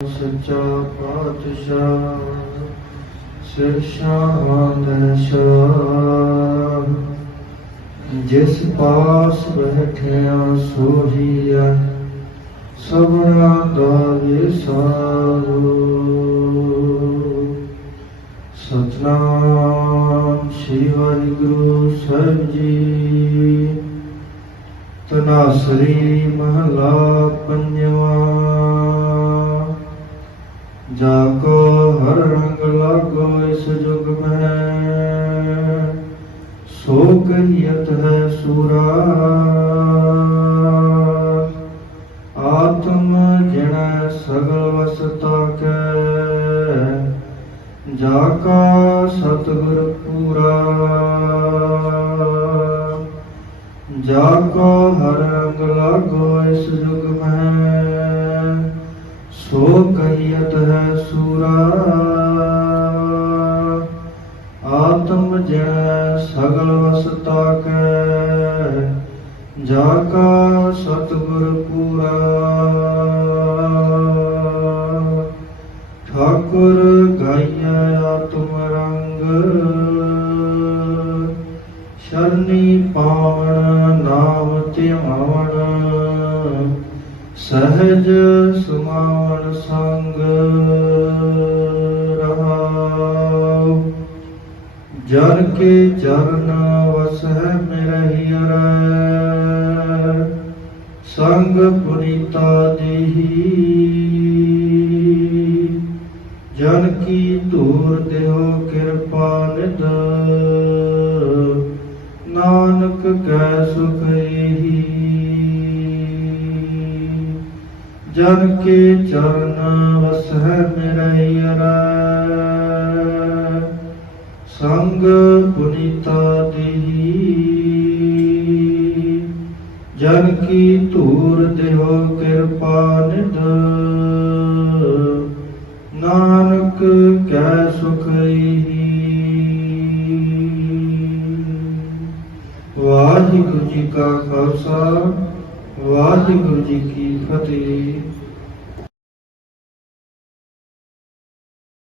ਸੱਚਾ ਪਾਤਸ਼ਾਹ ਸਿਰਸਾ ਸ਼ਾਹ ਜਿਸ ਪਾਸ ਬੈਠਿਆ ਸੋਹੀਆ ਸਭਨਾ ਦਾ ਵਿਸਾਰੋ। ਸਤਨਾਮ ਸ੍ਰੀ ਵਾਹਿਗੁਰੂ ਸਾਹਿਬ ਜੀ, ਤਨਾਸਰੀ ਮਹਲਾ ਪੰਜਵਾ। ਲਾਗੋ ਇਸ ਮੈਂ ਸੋ ਕਹੀਤ ਹੈ ਸੂਰਾ ਆਤਮ ਜਣ ਸਗਲ ਵਸਤਾ ਕੈ ਜਾ ਕਾ ਸਤਿਗੁਰ ਪੂਰਾ ਜਾ ਕੋ ਹਰ ਰੰਗ ਲਾਗੋ ਇਸ ਜੁਗ ਮੈਂ ਸੋ ਕਹੀਤ ਹੈ ਸੂਰਾ ਸਗਲ ਵਸਤਾ ਕੈ ਜਾ ਕਾ ਸਤਿਗੁਰ ਪੂਰਾ। ਠਾਕੁਰ ਗਾਈਐ ਆਤਮ ਰੰਗ। ਸ਼ਰਨੀ ਪਾਵਨ ਨਾਮ ਧਿਆਵਨ ਸਹਜ ਸੁਮਾਵਨ ਸੰਗ। ਜਨ ਕੇ ਚਰਨ ਵਸਹਿ ਮਿਰਹਿ ਅਰੈ ਸੰਗ ਪੁਨੀਤਾ ਦੇਹੀ। ਜਨ ਕੀ ਧੂਰ ਦੇਹੋ ਕਿਰਪਾ ਨਿਦ ਨਾਨਕ ਕੈ ਸੁਖ ਏਹੀ। ਜਨ ਕੇ ਚਰਨ ਵਸਹਿ ਮਿਰੈ ਅਰੈ ਸੰਗ ਪੁਨੀਤਾ ਦੇਹੀ। ਜਨ ਕੀ ਧੂਰ ਦੇਹੋ ਕਿਰਪਾ ਨਿਧ। ਨਾਨਕ ਕੈ ਸੁਖ ਏਹੀ ਵਾਹਿਗੁਰੂ ਜੀ ਕਾ ਖਾਲਸਾ, ਵਾਹਿਗੁਰੂ ਜੀ ਕੀ ਫਤਿਹ।